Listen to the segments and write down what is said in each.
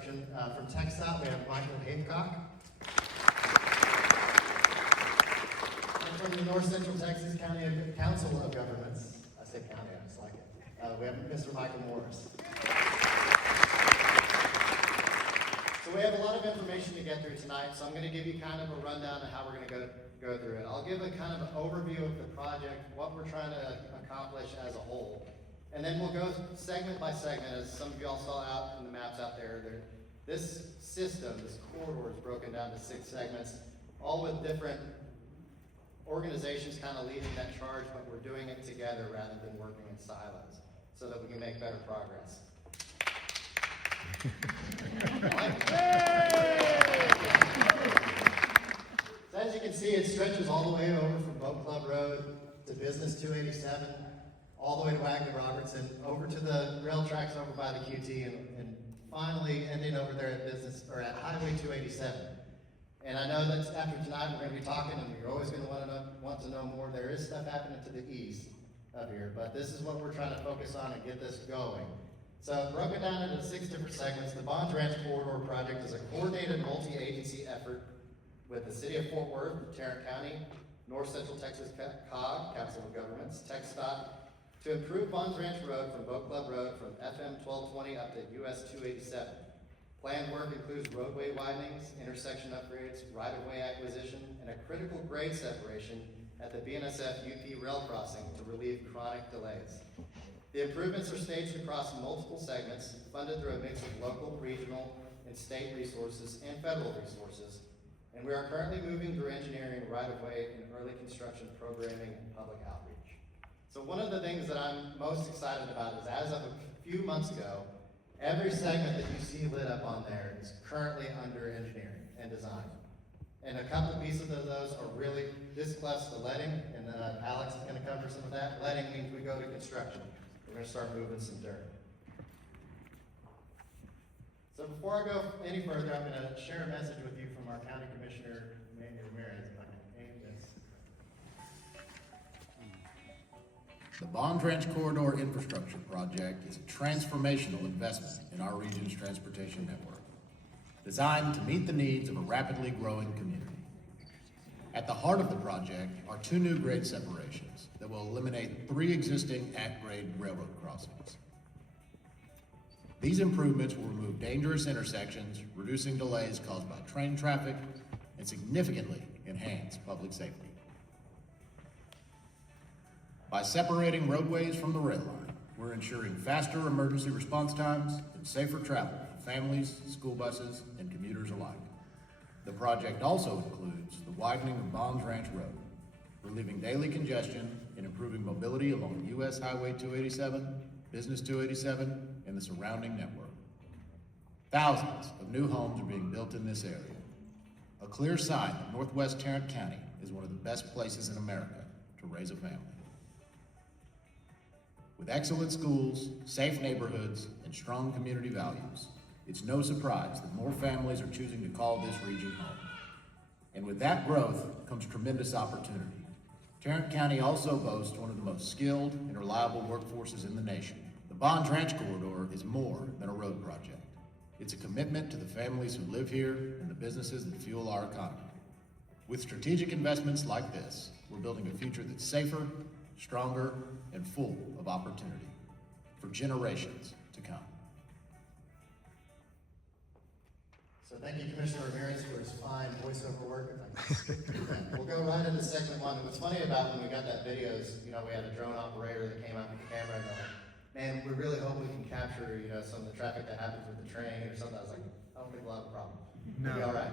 Construction. From TxDOT, we have Michael Hancock. And from the North Central Texas County Council of Governments, I say county, I just like it, we have Mr. Michael Morris. So we have a lot of information to get through tonight, so I'm going to give you kind of a rundown of how we're going to go through it. I'll give a kind of an overview of the project, what we're trying to accomplish as a whole. And then we'll go segment by segment, as some of y'all saw out in the maps out there. This system, this corridor, is broken down to 6 segments, all with different organizations kind of leading that charge, but we're doing it together rather than working in silos, so that we can make better progress. So as you can see, it stretches all the way over from Boat Club Road to Business 287, all the way to Wagner Robertson, over to the rail tracks over by the QT, and finally ending over there at Highway 287. And I know that after tonight we're going to be talking, and you're always going to want to know more. There is stuff happening to the east of here, but this is what we're trying to focus on and get this going. So broken down into 6 different segments, the Bonds Ranch Corridor Project is a coordinated multi-agency effort with the City of Fort Worth, Tarrant County, North Central Texas COG, Council of Governments, TxDOT, to improve Bonds Ranch Road from Boat Club Road from FM 1220 up to US 287. Planned work includes roadway widenings, intersection upgrades, right-of-way acquisition, and a critical grade separation at the BNSF UP rail crossing to relieve chronic delays. The improvements are staged across multiple segments, funded through a mix of local, regional, and state resources and federal resources, and we are currently moving through engineering, right-of-way, and early construction programming and public outreach. So one of the things that I'm most excited about is, as of a few months ago, every segment that you see lit up on there is currently under engineering and design. And a couple of pieces of those are really, this plus the letting, and Alex is going to cover some of that. Letting means we go to construction. We're going to start moving some dirt. So before I go any further, I'm going to share a message with you from our County Commissioner, Mayor Ramirez. If I can aim this. The Bonds Ranch Corridor Infrastructure Project is a transformational investment in our region's transportation network, designed to meet the needs of a rapidly growing community. At the heart of the project are 2 new grade separations that will eliminate 3 existing at-grade railroad crossings. These improvements will remove dangerous intersections, reducing delays caused by train traffic, and significantly enhance public safety. By separating roadways from the rail line, we're ensuring faster emergency response times and safer travel for families, school buses, and commuters alike. The project also includes the widening of Bonds Ranch Road, relieving daily congestion and improving mobility along US Highway 287, Business 287, and the surrounding network. Thousands of new homes are being built in this area, a clear sign that Northwest Tarrant County is one of the best places in America to raise a family. With excellent schools, safe neighborhoods, and strong community values, it's no surprise that more families are choosing to call this region home. And with that growth comes tremendous opportunity. Tarrant County also boasts one of the most skilled and reliable workforces in the nation. The Bonds Ranch Corridor is more than a road project. It's a commitment to the families who live here and the businesses that fuel our economy. With strategic investments like this, we're building a future that's safer, stronger, and full of opportunity for generations to come. So thank you, Commissioner Ramirez, for his fine voiceover work. We'll go right into segment 1. And what's funny about when we got that video is, we had a drone operator that came out with the camera and they're like, man, we really hope we can capture, some of the traffic that happens with the train or something. I was like, I don't think we'll have a problem. No. We'll be all right.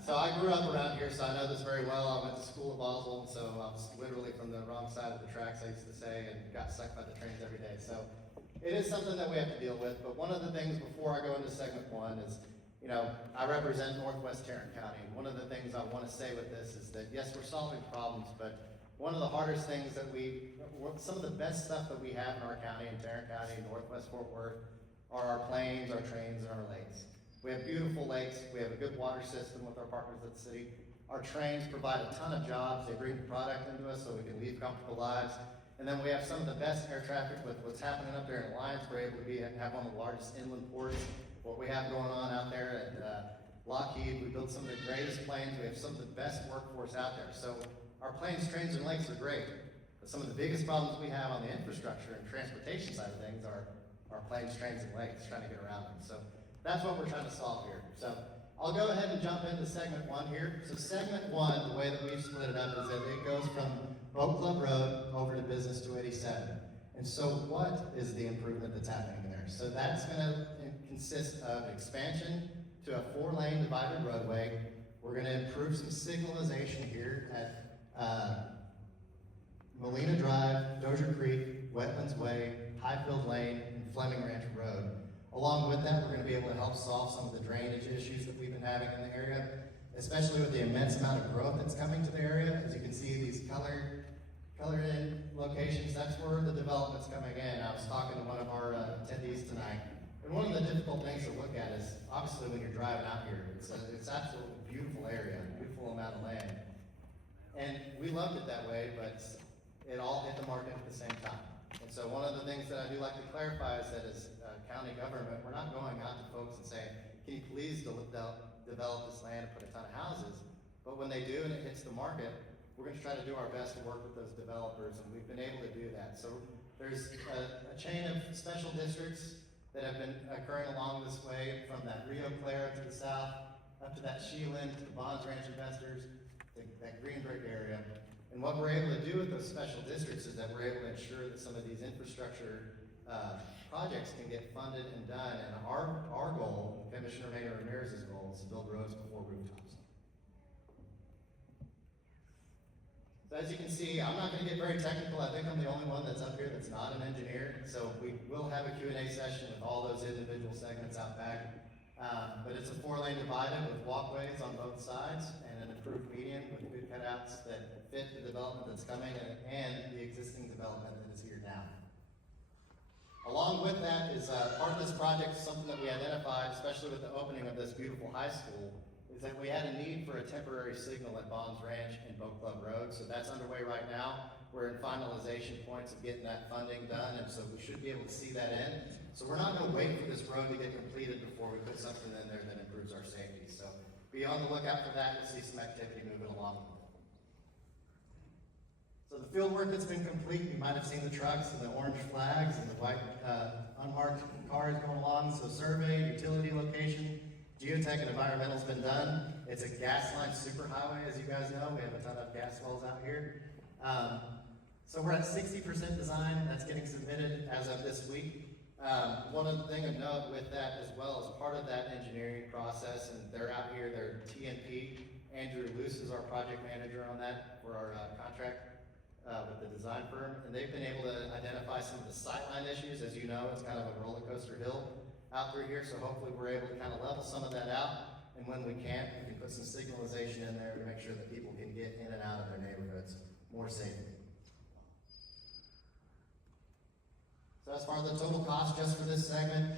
So I grew up around here, so I know this very well. I went to school at Basel, so I was literally from the wrong side of the tracks, I used to say, and got sucked by the trains every day. So it is something that we have to deal with. But one of the things before I go into segment 1 is, I represent Northwest Tarrant County. And one of the things I want to say with this is that, yes, we're solving problems, but one of the hardest things that some of the best stuff that we have in our county, in Tarrant County, Northwest Fort Worth, are our planes, our trains, and our lakes. We have beautiful lakes. We have a good water system with our partners at the city. Our trains provide a ton of jobs. They bring product into us so we can lead comfortable lives. And then we have some of the best air traffic with what's happening up there in Alliance. We're able to have one of the largest inland ports. what we have going on out there at Lockheed. We build some of the greatest planes. We have some of the best workforce out there. So our planes, trains, and lakes are great. But some of the biggest problems we have on the infrastructure and transportation side of things are our planes, trains, and lakes, trying to get around them. So that's what we're trying to solve here. So I'll go ahead and jump into segment one here. So segment one, the way that we've split it up is that it goes from Boat Club Road over to Business 287. And so what is the improvement that's happening there? So that's gonna consist of expansion to a 4-lane divided roadway. We're gonna improve some signalization here at Molina Drive, Dozier Creek, Wetlands Way, Highfield Lane, and Fleming Ranch Road. Along with that, we're going to be able to help solve some of the drainage issues that we've been having in the area, especially with the immense amount of growth that's coming to the area. As you can see, these colored in locations, that's where the development's coming in. I was talking to one of our attendees tonight, and one of the difficult things to look at is, obviously when you're driving out here, it's absolutely beautiful area, beautiful amount of land. And we loved it that way, but it all hit the market at the same time. And so one of the things that I do like to clarify is that as county government, we're not going out to folks and saying, can you please develop this land and put a ton of houses? But when they do and it hits the market, we're going to try to do our best to work with those developers, and we've been able to do that. So there's a chain of special districts that have been occurring along this way, from that Rio Clara to the south, up to that Sheelan, to the Bonds Ranch investors, to that Green Brick area. And what we're able to do with those special districts is that we're able to ensure that some of these infrastructure projects can get funded and done. And our goal, Commissioner Mayor Ramirez's goal, is to build roads before rooftops. So as you can see, I'm not going to get very technical. I think I'm the only one that's up here that's not an engineer. So we will have a Q&A session with all those individual segments out back. But it's a 4-lane divided with walkways on both sides and an improved median with good cutouts that fit the development that's coming and the existing development that is here now. Along with that is part of this project, something that we identified, especially with the opening of this beautiful high school, is that we had a need for a temporary signal at Bonds Ranch and Boat Club Road. So that's underway right now. We're in finalization points of getting that funding done, and so we should be able to see that in. So we're not going to wait for this road to get completed before we put something in there that improves our safety. So be on the lookout for that. You'll see some activity moving along. So the field work that's been complete, you might have seen the trucks and the orange flags and the white unmarked cars going along. So survey, utility location, geotech, and environmental's been done. It's a gas line superhighway, as you guys know. We have a ton of gas wells out here. So we're at 60% design. That's getting submitted as of this week. One other thing of note with that as well is part of that engineering process, and they're out here, they're TNP. Andrew Luce is our project manager on that for our contract with the design firm, and they've been able to identify some of the sightline issues. As you know, it's kind of a roller coaster hill out through here, so hopefully we're able to kind of level some of that out, and when we can put some signalization in there to make sure that people can get in and out of their neighborhoods more safely. So as far as the total cost just for this segment,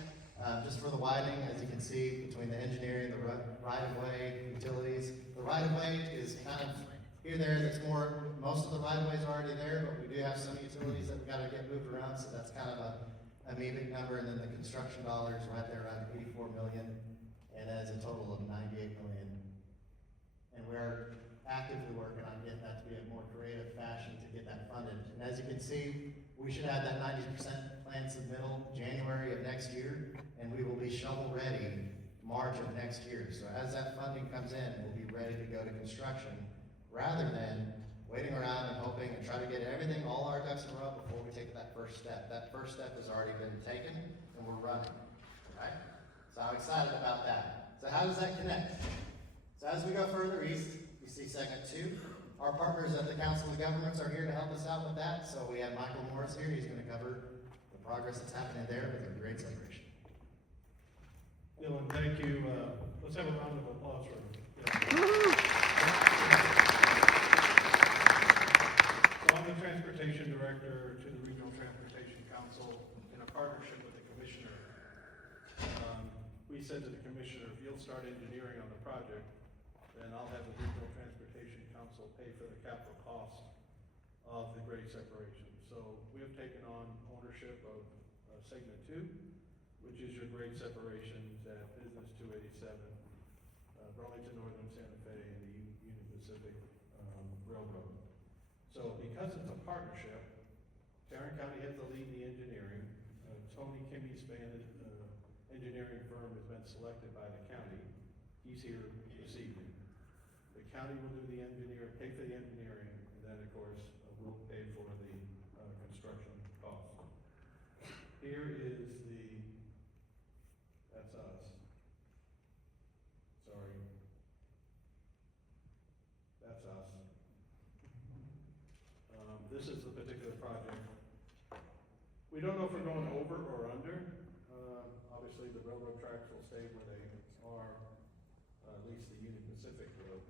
just for the widening, as you can see, between the engineering, the right-of-way, utilities, the right-of-way is kind of here, there, that's more, most of the right-of-way is already there, but we do have some utilities that we've got to get moved around, so that's kind of a amoebic number, and then the construction dollars right there around 84 million, and that is a total of 98 million. And we're actively working on getting that to be a more creative fashion to get that funded. And as you can see, we should have that 90% plan submittal January of next year, and we will be shovel ready March of next year. So as that funding comes in, we'll be ready to go to construction, rather than waiting around and hoping and try to get everything, all our ducks in a row before we take that first step. That first step has already been taken, and we're running, right? So I'm excited about that. So how does that connect? So as we go further east, you see segment 2. Our partners at the Council of Governments are here to help us out with that. So we have Michael Morris here. He's going to cover the progress that's happening there with a great celebration. Dylan, thank you. Let's have a round of applause for him. So I'm the Transportation Director to the Regional Transportation Council in a partnership with the Commissioner. We said to the Commissioner, if you'll start engineering on the project, then I'll have the Regional Transportation Council pay for the capital cost of the grade separation. So we have taken on ownership of segment 2. which is your grade separations at Business 287, Burlington Northern, Santa Fe, and the Union Pacific Railroad. So because it's a partnership, Tarrant County has the lead in the engineering. Tony Kimmy's engineering firm has been selected by the county. He's here this evening. The county will do the pay for the engineering, and then of course, we'll pay for the construction cost. Here is that's us. Sorry. That's us. This is the particular project. We don't know if we're going over or under. Obviously, the railroad tracks will stay where they are, at least the Union Pacific Road.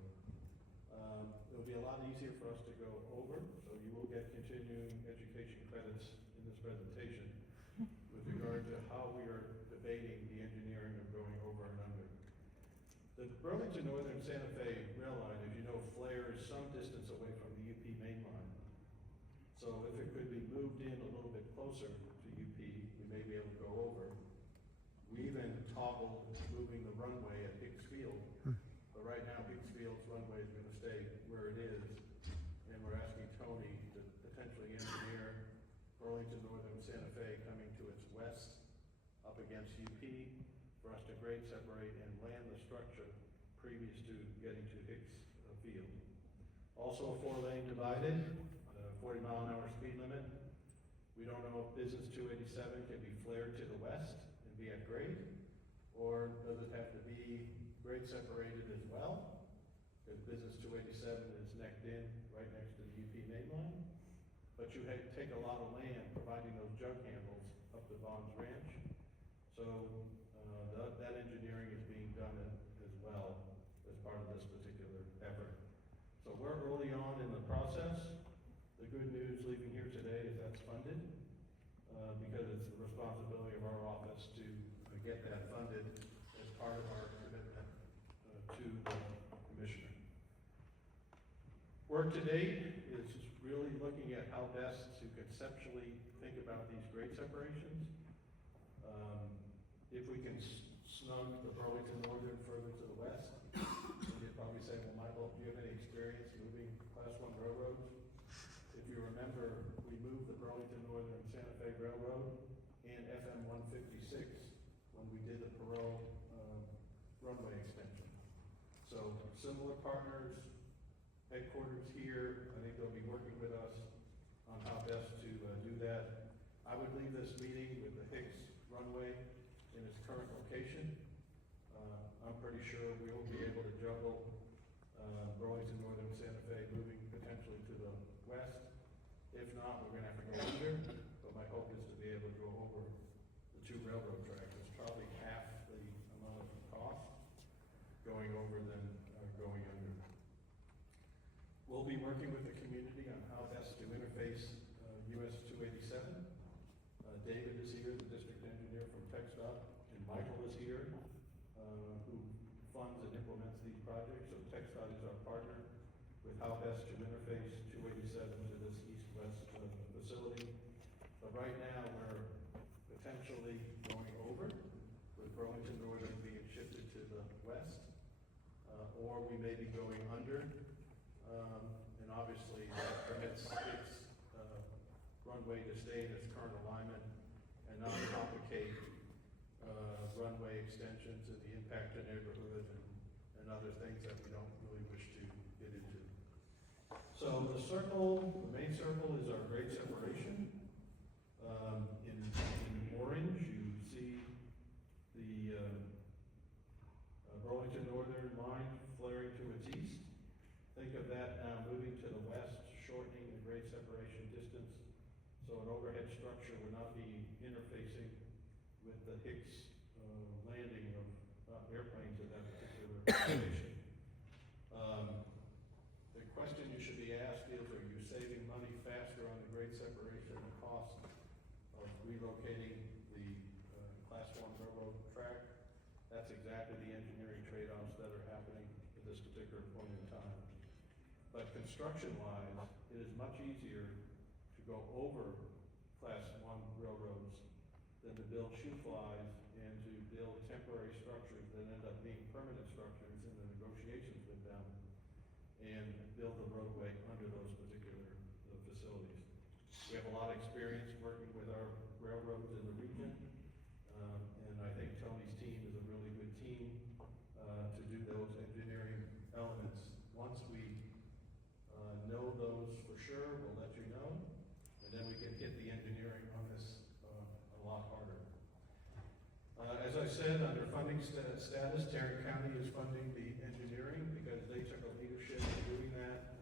It'll be a lot easier for us to go over, so you will get continuing education credits in this presentation with regard to how we are debating the engineering of going over and under. The Burlington Northern Santa Fe rail line, as you know, flares some distance away from the UP main line. So if it could be moved in a little bit closer to UP, we may be able to go over. We even toggled moving the runway at Hicks Field, but right now Hicks Field's runway is going to stay where it is, and we're asking Tony to potentially engineer Burlington Northern Santa Fe coming to its west up against UP for us to grade separate and land the structure previous to getting to Hicks Field. Also a 4-lane divided, 40-mile-an-hour speed limit. We don't know if Business 287 can be flared to the west and be at grade, or does it have to be grade separated as well? Because Business 287 is necked in right next to the UP main line. But you take a lot of land providing those jug handles up to Vaughn's Ranch. So that engineering is being done as well as part of this particular effort. So we're early on in the process. The good news leaving here today is that's funded, because it's the responsibility of our office to get that funded as part of our commitment to the commissioner. Work to date is really looking at how best to conceptually think about these grade separations. If we can snug the Burlington Northern further to the west, you'd probably say, well, Michael, do you have any experience moving Class 1 railroads? If you remember, we moved the Burlington Northern Santa Fe Railroad and FM 156 when we did the Perot runway extension. So similar partners, headquarters here. I think they'll be working with us on how best to do that. I would leave this meeting with the Hicks runway in its current location. I'm pretty sure we will be able to juggle Burlington Northern Santa Fe moving potentially to the west. If not, we're going to have to go under, but my hope is to be able to go over the 2 railroad tracks. It's probably half the amount of cost going over than going under. We'll be working with the community on how best to interface US 287. David is here, the district engineer from TxDOT, and Michael is here, who funds and implements these projects. So TxDOT is our partner with how best to interface 287 to this east-west facility. But right now, we're potentially going over, with Burlington Northern being shifted to the west, or we may be going under, and obviously that permits its runway to stay in its current alignment and not complicate runway extensions and the impact to neighborhood and other things that we don't really wish to get into. So the circle, the main circle is our grade separation. In orange, you see the Burlington Northern line flaring to its east. Think of that now moving to the west, shortening the grade separation distance. So an overhead structure would not be interfacing with the Hicks landing of airplanes at that particular location. The question you should be asked is, are you saving money faster on the grade separation and cost of relocating the Class 1 railroad track? That's exactly the engineering trade-offs that are happening at this particular point in time. But construction-wise, it is much easier to go over Class 1 railroads than to build shoe flies build temporary structures that end up being permanent structures in the negotiations with them and build the roadway under those particular facilities. We have a lot of experience working with our railroads in the region, and I think Tony's team is a really good team to do those engineering elements. Once we know those for sure, we'll let you know, and then we can hit the engineering on this a lot harder. As I said, under funding status, Tarrant County is funding the engineering because they took a leadership in doing that.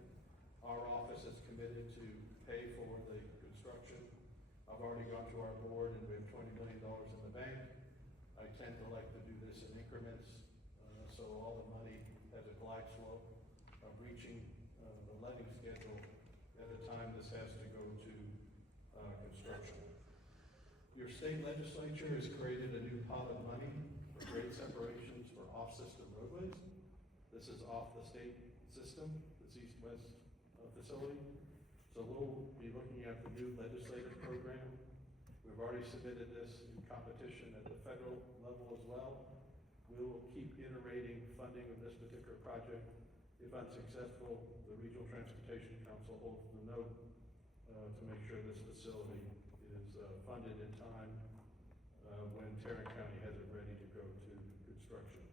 Our office is committed to pay for the construction. I've already gone to our board and we have $20 million in the bank. I tend to like to do this in increments, so all the money has a glide slope of reaching the letting schedule at the time this has to go to construction. Your state legislature has created a new pot of money for grade separations for off-system roadways. This is off the state system, this east-west facility. So we'll be looking at the new legislative program. We've already submitted this in competition at the federal level as well. We will keep iterating funding of this particular project. If unsuccessful, the Regional Transportation Council holds the note to make sure this facility is funded in time when Tarrant County has it ready to go to construction.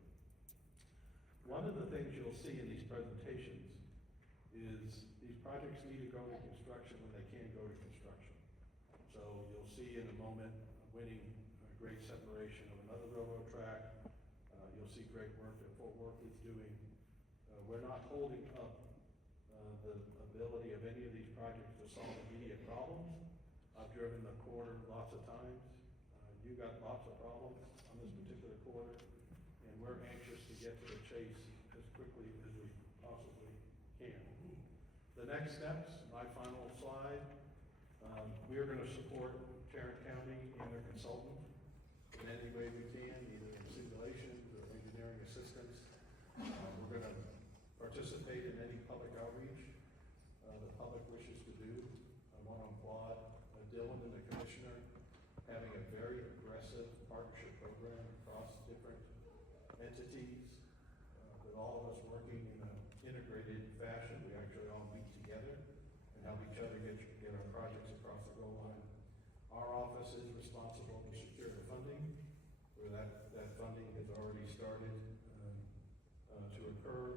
One of the things you'll see in these presentations is these projects need to go to construction when they can go to construction. So you'll see in a moment winning great separation of another railroad track. You'll see great work that Fort Worth is doing. We're not holding up the ability of any of these projects to solve immediate problems. I've driven the corridor lots of times. You got lots of problems on this particular corridor, and we're anxious to get to the chase as quickly as we possibly can. The next steps, my final slide, we are going to support Tarrant County and their consultant in any way we can, either in simulations or engineering assistance. We're going to participate in any public outreach the public wishes to do. I want to applaud Dylan and the commissioner having a very aggressive partnership program across different entities, with all of us working in an integrated fashion. We actually all meet together and help each other get our projects across the goal line. Our office is responsible to secure the funding, where that funding has already started to occur.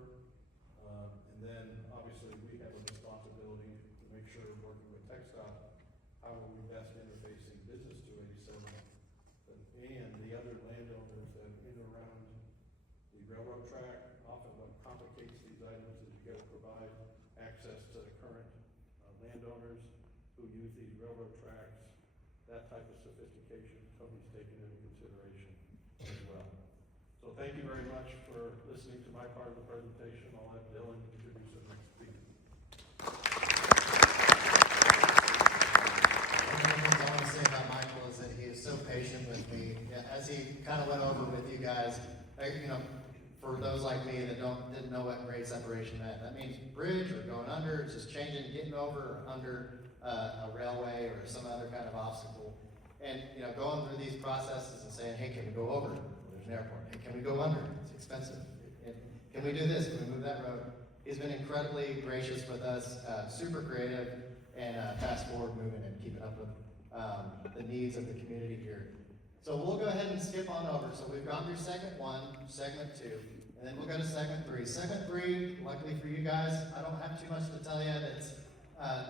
And then obviously we have a responsibility to make sure we're working with TxDOT, how are we best interfacing business 287 and the other landowners that are in and around the railroad track. Often what complicates these items is you got to provide access to the current landowners who use these railroad tracks. That type of sophistication Tony's taken into consideration as well. So thank you very much for listening to my part of the presentation. I'll let Dylan introduce the next speaker. One of the things I want to say about Michael is that he is so patient with me. As he kind of went over with you guys, for those like me that didn't know what grade separation meant, that means bridge or going under, it's just changing, getting over or under a railway or some other kind of obstacle. And going through these processes and saying, hey, can we go over? There's an airport. Hey, can we go under? It's expensive. Can we do this? Can we move that road? He's been incredibly gracious with us, super creative, and fast forward moving and keeping up with the needs of the community here. So we'll go ahead and skip on over. So we've gone through segment 1, segment 2, and then we'll go to segment 3. Segment 3, luckily for you guys, I don't have too much to tell you. It's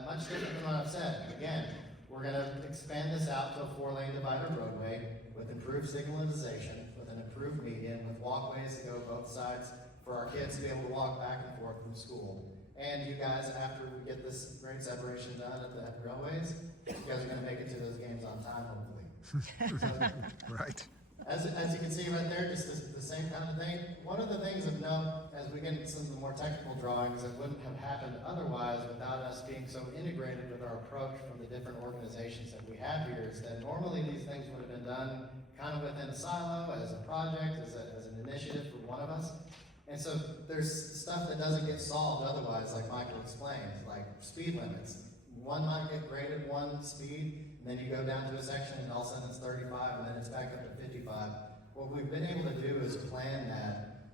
much different than what I've said. Again, we're going to expand this out to a 4-lane divided roadway with improved signalization, with an improved median, with walkways to go both sides for our kids to be able to walk back and forth from school. And you guys, after we get this grade separation done at the railways, you guys are going to make it to those games on time, hopefully. Right. As you can see right there, just the same kind of thing. One of the things of note, as we get into some of the more technical drawings that wouldn't have happened otherwise without us being so integrated with our approach from the different organizations that we have here, is that normally these things would have been done kind of within a silo, as a project, as an initiative for one of us. And so there's stuff that doesn't get solved otherwise, like Michael explained, like speed limits. One might get graded one speed, and then you go down to a section and all of a sudden it's 35, and then it's back up to 55. what we've been able to do is plan that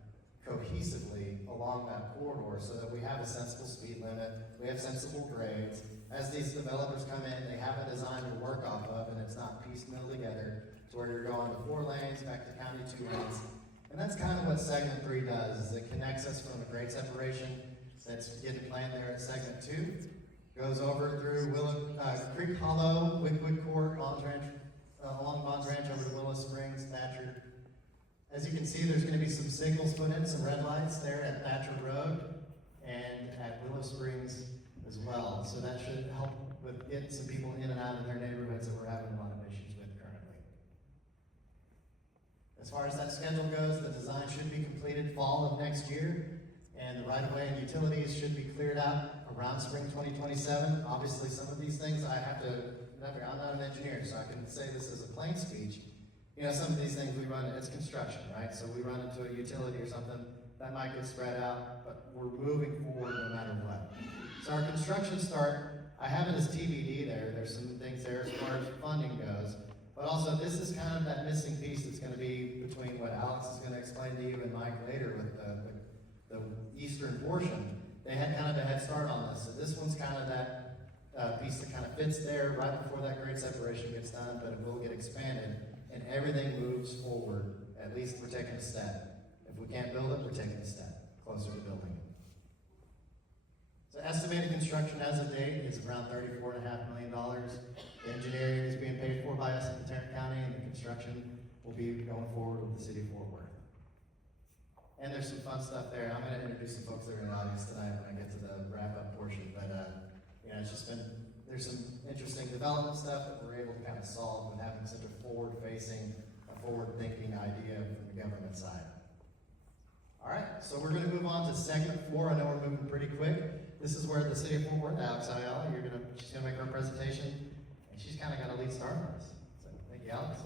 cohesively along that corridor so that we have a sensible speed limit, we have sensible grades. As these developers come in, they have a design to work off of, and it's not piecemeal together to where you're going to 4 lanes, back to county 2 lanes. And that's kind of what segment 3 does, is it connects us from the grade separation that's getting planned there at segment 2, goes over through Creek Hollow, Wickwood Court, along Bonds Ranch over to Willow Springs, Thatcher. As you can see, there's going to be some signals put in, some red lights there at Thatcher Road and at Willow Springs as well. So that should help with getting some people in and out of their neighborhoods that we're having a lot of issues with currently. As far as that schedule goes, the design should be completed fall of next year, and the right-of-way and utilities should be cleared out around spring 2027. Obviously, some of these things I'm not an engineer, so I can say this as a plain speech. You know, some of these things it's construction, right? So we run into a utility or something, that might get spread out, but we're moving forward no matter what. So our construction start, I have it as TBD there. There's some things there as far as funding goes. But also, this is kind of that missing piece that's going to be between what Alex is going to explain to you and Mike later with the eastern portion. They had kind of a head start on this. So this one's kind of that piece that kind of fits there right before that grade separation gets done, but it will get expanded. And everything moves forward. At least we're taking a step. If we can't build it, we're taking a step closer to building it. So estimated construction as of date is around $34.5 million. The engineering is being paid for by us in Tarrant County, and the construction will be going forward with the city of Fort Worth. And there's some fun stuff there. I'm going to introduce some folks that are in the audience tonight when I get to the wrap-up portion. But it's just been, there's some interesting development stuff that we're able to kind of solve with having such a forward-facing, forward-thinking idea from the government side. All right, so we're going to move on to segment 4. I know we're moving pretty quick. This is where the city of Fort Worth, Alex Ayala, she's going to make her presentation, and she's kind of got a lead start on this. So thank you, Alex.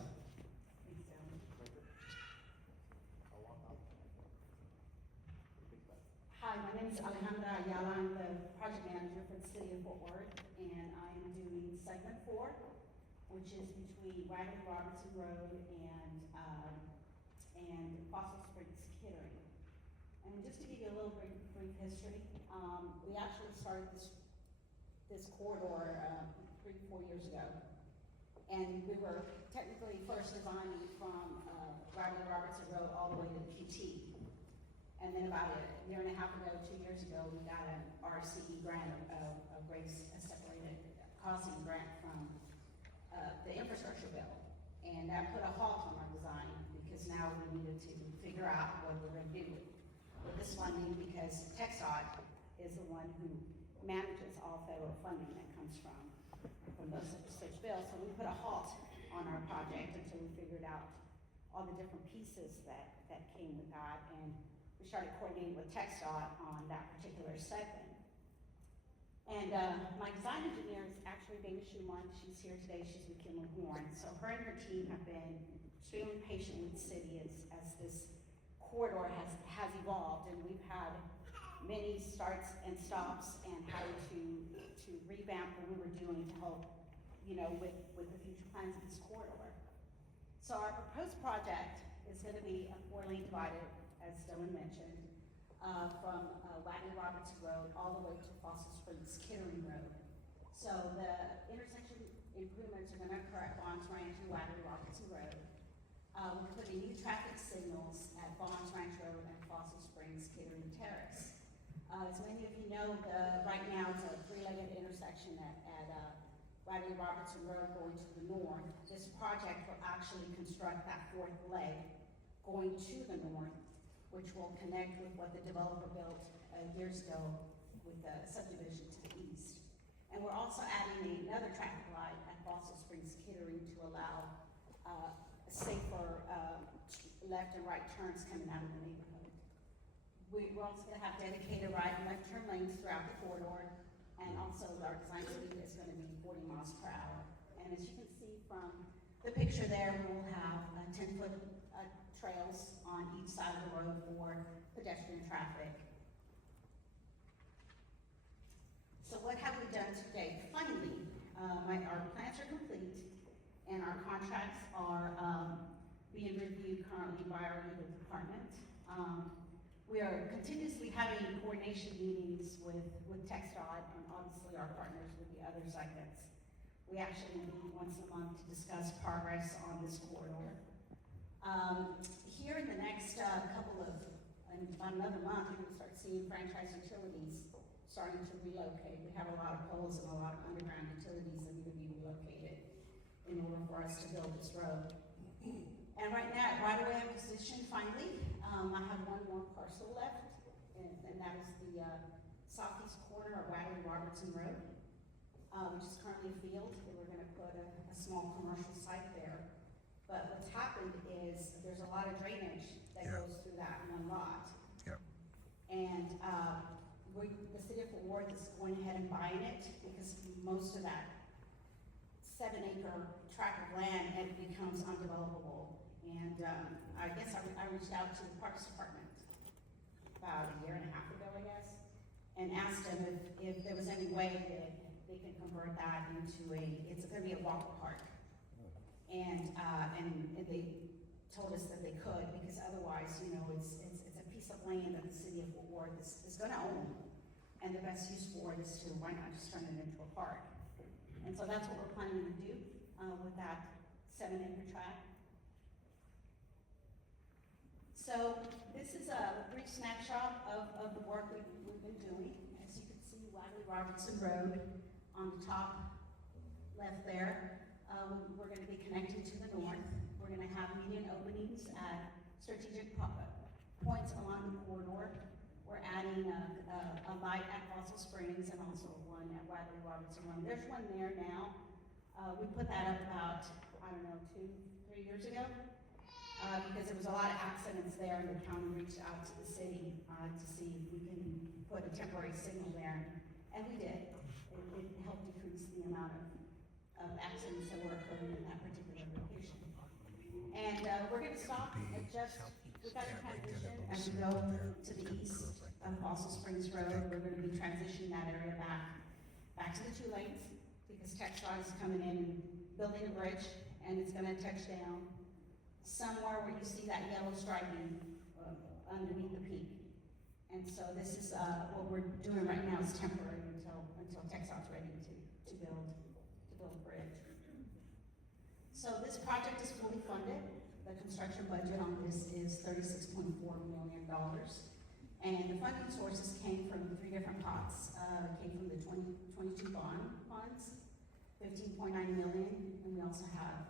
Hi, my name is Alejandra Ayala. I'm the project manager for the city of Fort Worth, and I am doing segment 4, which is between Wagley Robertson Road and Fossil Springs Kittering. And just to give you a little brief history, we actually started this corridor 3-4 years ago, and we were technically first designing from Wagley Robertson Road all the way to the QT. And then about a year and a half ago, 2 years ago, we got an RCE grant, a race separated crossing grant from the infrastructure bill. And that put a halt on our design because now we needed to figure out what we're going to do with this funding, because TxDOT is the one who manages all federal funding that comes from those such bills. So we put a halt on our project until we figured out all the different pieces that came with that. And we started coordinating with TxDOT on that particular segment. And my design engineer is actually Dana Schumann. She's here today. She's with Kinlan Horn. So her and her team have been extremely patient with the city as this corridor has evolved, and we've had many starts and stops and how to revamp what we were doing to help, with the future plans of this corridor. So our proposed project is going to be a 4-lane divided, as Dylan mentioned, from Wagley Robertson Road all the way to Fossil Springs Kittering Road. So the intersection improvements are going to occur at Bonds Ranch and Wagley Robertson Road. We're putting new traffic signals at Bonds Ranch Road and Fossil Springs Kittering Terrace. As many of you know, right now it's a 3-legged intersection at Wagley Robertson Road going to the north. This project will actually construct that 4th leg going to the north, which will connect with what the developer built years ago with the subdivision to the east. And we're also adding another traffic light at Fossil Springs Kittering to allow safer left and right turns coming out of the neighborhood. We're also going to have dedicated right and left turn lanes throughout the corridor, and also our design speed is going to be 40 miles per hour. And as you can see from the picture there, we'll have 10-foot trails on each side of the road for pedestrian traffic. So what have we done today? Finally, our plans are complete and our contracts are being reviewed currently by our legal department. We are continuously having coordination meetings with TxDOT and obviously our partners with the other segments. We actually meet once a month to discuss progress on this corridor. Here in the next couple of, in about another month, you're going to start seeing franchise utilities starting to relocate. We have a lot of poles and a lot of underground utilities that need to be relocated in order for us to build this road. And right now, right away acquisition, finally, I have one more parcel left, and that is the southeast corner of Wagley Robertson Road, which is currently a field. We're going to put a small commercial site there. But what's happened is there's a lot of drainage that goes through that one lot. Yep. And the city of Fort Worth is going ahead and buying it because most of that 7-acre tract of land, it becomes undevelopable. And I guess I reached out to the Parks Department about a year and a half ago, I guess, and asked them if there was any way that they can convert that into it's gonna be a walk park. And they told us that they could, because otherwise, you know, it's a piece of land that the city of Fort Worth is gonna own. And the best use for it is to, why not just turn it into a park? And so that's what we're planning to do with that 7-acre tract. So this is a brief snapshot of the work we've been doing. As you can see, Wagley Robertson Road on the top left there. We're going to be connecting to the north. We're going to have median openings at strategic points along the corridor. We're adding a light at Fossil Springs and also one at Wagley Robertson Road. There's one there now. We put that up about, I don't know, 2-3 years ago. Because there was a lot of accidents there, and the county reached out to the city to see if we can put a temporary signal there, and we did. It helped decrease the amount of accidents that were occurring in that particular location. And we're going to stop at just, we've got a transition as we go to the east of Fossil Springs Road. We're going to be transitioning that area back to the 2 lanes, because TxDOT is coming in and building a bridge, and it's going to touch down somewhere where you see that yellow striping underneath the peak. And so this is what we're doing right now is temporary until TxDOT's ready to build a bridge. So this project is fully funded. The construction budget on this is $36.4 million. And the funding sources came from 3 different pots. It came from the 2022 bond funds, $15.9 million, and we also have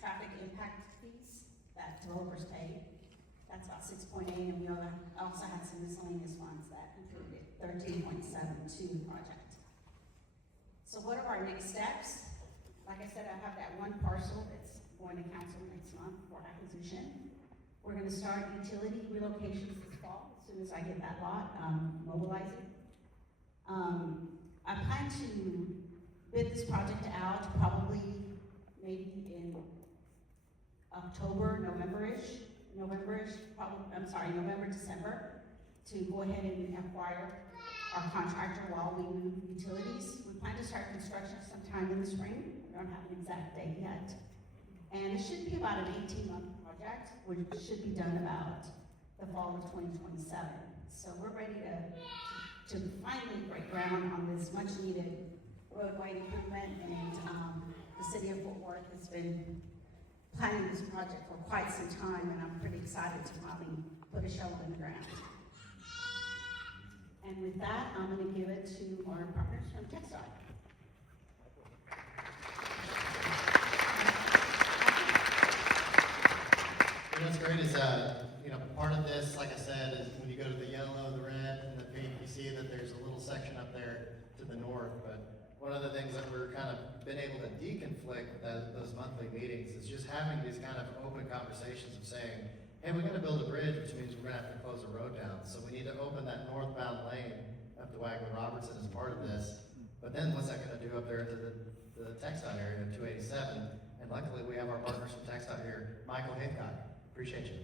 traffic impact fees that developers pay. That's about 6.8, and we also had some miscellaneous funds that contributed 13.7 to the project. So what are our next steps? Like I said, I have that one parcel that's going to council next month for acquisition. We're going to start utility relocations this fall as soon as I get that lot mobilizing. I plan to bid this project out probably maybe in October, November, December, to go ahead and acquire our contractor while we move utilities. We plan to start construction sometime in the spring. We don't have an exact date yet. And it should be about an 18-month project, which should be done about the fall of 2027. So we're ready to finally break ground on this much-needed roadway improvement, and the city of Fort Worth has been planning this project for quite some time, and I'm pretty excited to finally put a shovel in the ground. And with that, I'm going to give it to our partners from TxDOT. What's great is, part of this, like I said, is when you go to the yellow, the red, and the pink, you see that there's a little section up there to the north. But one of the things that we're kind of been able to deconflict with those monthly meetings is just having these kind of open conversations of saying, hey, we're going to build a bridge, which means we're going to have to close a road down. So we need to open that northbound lane up to Wagley Robertson as part of this. But then what's that going to do up there to the TxDOT area of 287? And luckily we have our partners from TxDOT here, Michael Haycock. Appreciate you.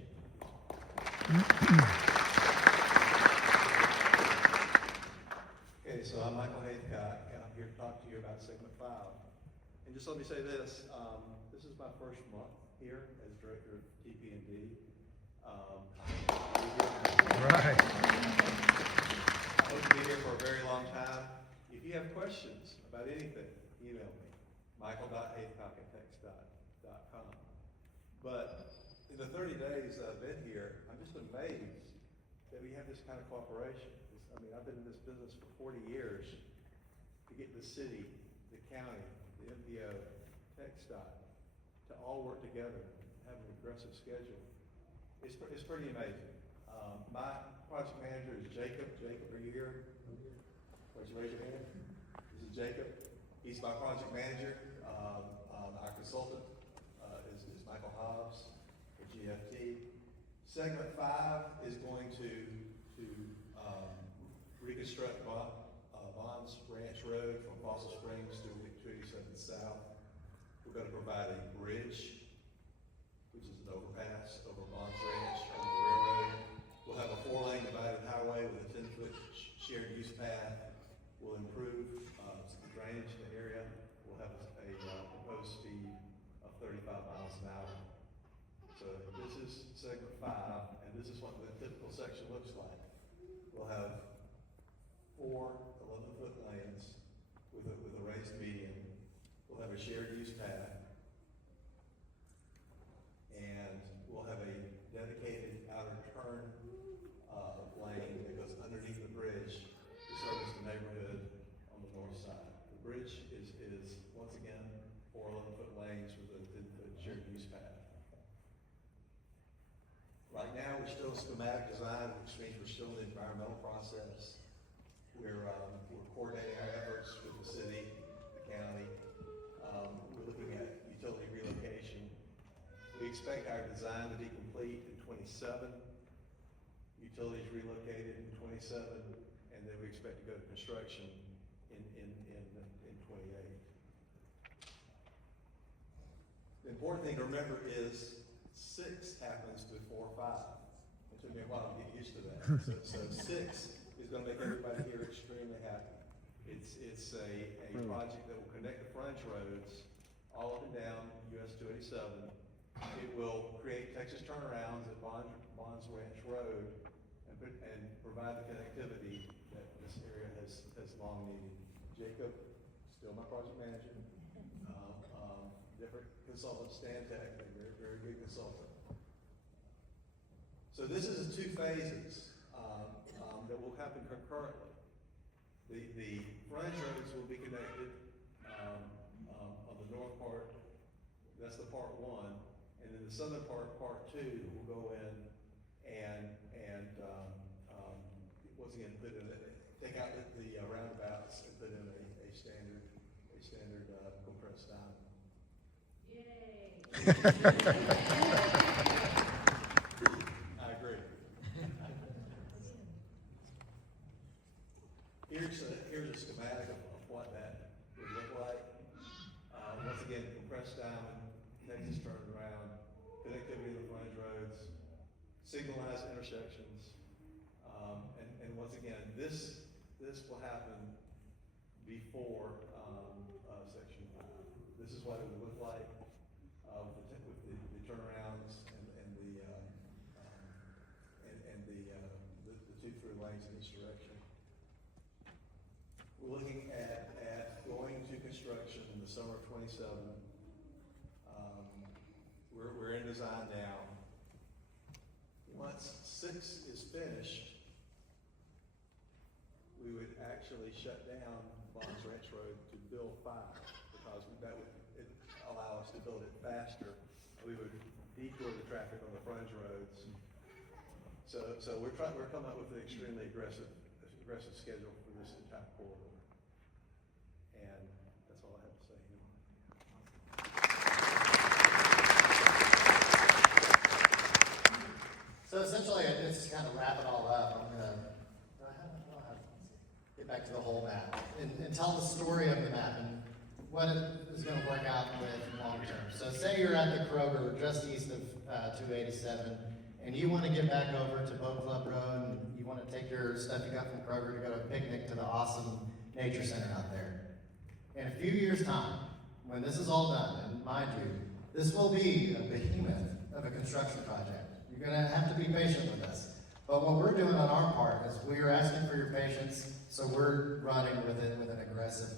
Okay, so I'm Michael Haycock, and I'm here to talk to you about Segment 5. And just let me say this, this is my first month here as Director of TP&D. Right. I hope to be here for a very long time. If you have questions about anything, email me, michael.haycock@TxDOT.com. But in the 30 days that I've been here, I'm just amazed that we have this kind of cooperation. I've been in this business for 40 years to get the city, the county, the MPO, TxDOT to all work together, have an aggressive schedule. It's pretty amazing. My project manager is Jacob. Jacob, are you here? Would you raise your hand? This is Jacob. He's my project manager. Our consultant is Michael Hobbs at GFT. Segment 5 is going to reconstruct Bonds Ranch Road from Fossil Springs to 287 South. We're going to provide a bridge, which is an overpass over Bonds Ranch on the railroad. We'll have a 4-lane divided highway with a 10-foot shared use path. We'll improve some drainage in the area. We'll have a proposed speed of 35 miles an hour. So this is segment 5, and this is what the typical section looks like. We'll have 4 11-foot lanes with a raised median. We'll have a shared use path, and we'll have a dedicated outer turn lane that goes underneath the bridge to service the neighborhood on the north side. The bridge is once again 4 11-foot lanes with a 10-foot shared use path. Right now, we're still in schematic design, which means we're still in the environmental process. We're coordinating our efforts with the city, the county. We're looking at utility relocation. We expect our design to be complete in 27, utilities relocated in 27, and then we expect to go to construction in 28. The important thing to remember is 6 happens before 5. It took me a while to get used to that. So 6 is going to make everybody here extremely happy. It's a project that will connect the frontage roads all up and down US 287. It will create Texas turnarounds at Bonds Ranch Road and provide the connectivity that this area has long needed. Jacob, still my project manager. Different consultant, Stantec, a very, very good consultant. So this is 2 phases that will happen concurrently. The frontage roads will be connected on the north part. That's the part 1, and then the southern part, part 2, will go in and once again take out the roundabouts and put in a standard compressed diamond. I agree. Here's a schematic of what that would look like. Once again, compressed diamond, Texas turnaround, connectivity to the frontage roads, signalized intersections, and once again, this will happen before section 5. This is what it would look like with the turnarounds and the 2 through lanes in each direction. We're looking at going to construction in the summer of 27. We're in design now. Once 6 is finished, we would actually shut down Bonds Ranch Road to build 5, because that would allow us to build it faster. We would detour the traffic on the frontage roads. So we're coming up with an extremely aggressive schedule for this entire corridor. And that's all I have to say anymore. So essentially, just to kind of wrap it all up, I'm gonna get back to the whole map and tell the story of the map and what it is going to work out with long term. So say you're at the Kroger just east of 287, and you want to get back over to Boat Club Road, and you want to take your stuff you got from Kroger to go to a picnic to the awesome nature center out there. In a few years' time, when this is all done, and mind you, This will be a behemoth of a construction project. You're gonna have to be patient with us. But what we're doing on our part is we are asking for your patience, so we're running with it with an aggressive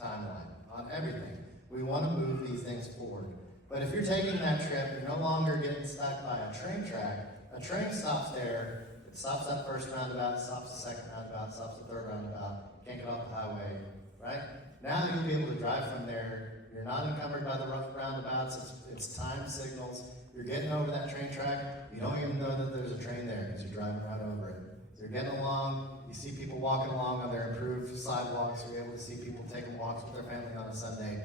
timeline on everything. We want to move these things forward. But if you're taking that trip, you're no longer getting stuck by a train track. A train stops there, it stops that first roundabout, it stops the second roundabout, it stops the third roundabout, can't get off the highway, right? Now you'll be able to drive from there. You're not encumbered by the rough roundabouts, it's timed signals. You're getting over that train track, you don't even know that there's a train there because you're driving right over it. So you're getting along, you see people walking along on their improved sidewalks, you're able to see people taking walks with their family on a Sunday.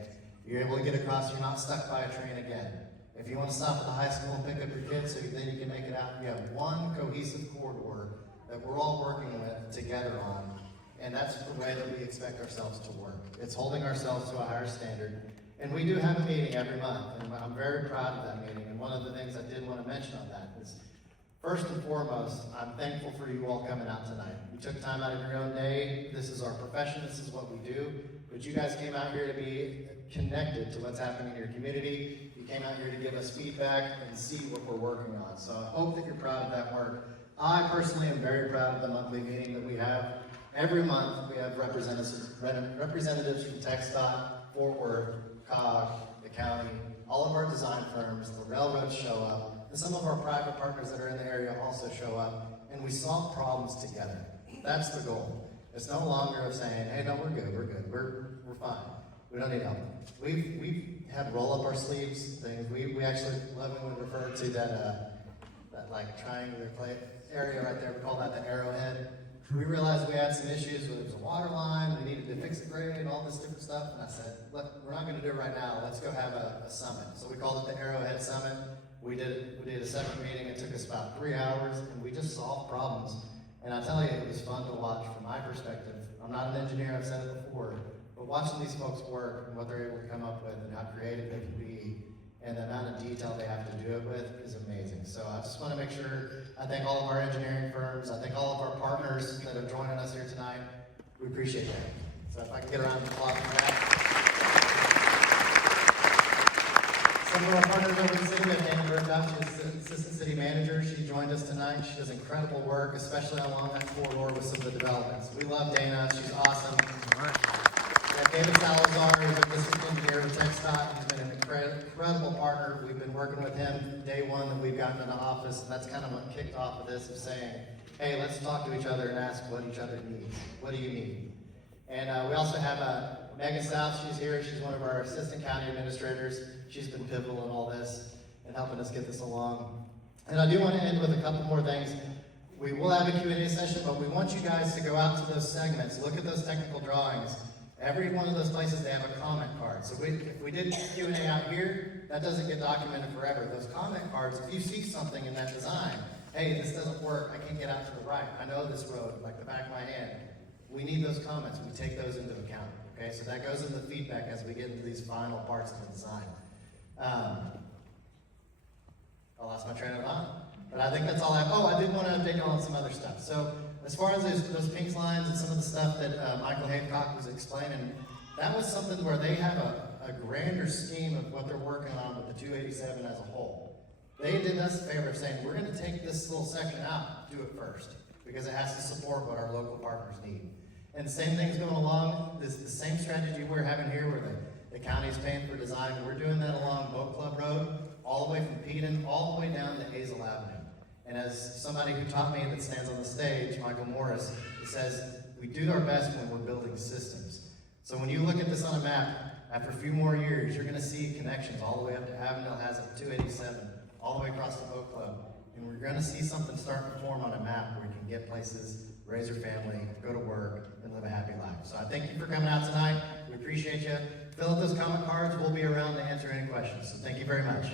You're able to get across, you're not stuck by a train again. If you want to stop at the high school and pick up your kids so then you can make it out, you have one cohesive corridor that we're all working with together on, and that's the way that we expect ourselves to work. It's holding ourselves to a higher standard. And we do have a meeting every month, and I'm very proud of that meeting. And one of the things I did want to mention on that is, first and foremost, I'm thankful for you all coming out tonight. You took time out of your own day. This is our profession. This is what we do. But you guys came out here to be connected to what's happening in your community. You came out here to give us feedback and see what we're working on. So I hope that you're proud of that work. I personally am very proud of the monthly meeting that we have. Every month, we have representatives from TxDOT, Fort Worth, COG, the county, all of our design firms, the railroads show up, and some of our private partners that are in the area also show up, and we solve problems together. That's the goal. It's no longer of saying, hey, no, we're good, we're fine. We don't need help. We've had roll up our sleeves things. We actually lovingly refer to that like triangular plate area right there. We call that the arrowhead. We realized we had some issues with a water line, we needed to fix the grade and all this different stuff, and I said, we're not gonna do it right now, let's go have a summit. So we called it the Arrowhead Summit. We did a second meeting, it took us about 3 hours, and we just solved problems. And I tell you, it was fun to watch from my perspective. I'm not an engineer, I've said it before, but watching these folks work and what they're able to come up with and how creative they can be, and the amount of detail they have to do it with is amazing. So I just want to make sure, I thank all of our engineering firms, I thank all of our partners that are joining us here tonight. We appreciate that. So if I can get around the clock for that. Some of our partners over the city, we have Dana Burkhoff, she's the Assistant City Manager. She joined us tonight. She does incredible work, especially along that corridor with some of the developments. We love Dana, she's awesome. All right. David Salazar is a district engineer with TxDOT. He's been an incredible partner. We've been working with him day one that we've gotten into office, and that's kind of what kicked off of this, of saying, hey, let's talk to each other and ask what each other needs. What do you need? And we also have Megan South. She's here. She's one of our assistant county administrators. She's been pivotal in all this and helping us get this along. And I do want to end with a couple more things. We will have a Q&A session, but we want you guys to go out to those segments, look at those technical drawings. Every one of those places, they have a comment card. So if we did Q&A out here, that doesn't get documented forever. Those comment cards, if you see something in that design, hey, this doesn't work, I can't get out to the right, I know this road like the back of my hand. We need those comments, we take those into account, okay? So that goes into feedback as we get into these final parts of the design. I lost my train of thought, but I think that's all I have. Oh, I did want to update you on some other stuff. So as far as those pink lines and some of the stuff that Michael Hancock was explaining, that was something where they have a grander scheme of what they're working on with the 287 as a whole. They did us a favor of saying, we're going to take this little section out, do it first, because it has to support what our local partners need. And the same thing's going along, the same strategy we're having here where the county's paying for design. We're doing that along Boat Club Road, all the way from Peden, all the way down to Hazel Avenue. And as somebody who taught me that stands on the stage, Michael Morris, he says, we do our best when we're building systems. So when you look at this on a map, after a few more years, you're gonna see connections all the way up to Avondale Hazard 287, all the way across the Boat Club. And we're gonna see something start to form on a map where you can get places, raise your family, go to work, and live a happy life. So I thank you for coming out tonight. We appreciate you. Fill out those comment cards. We'll be around to answer any questions. So thank you very much.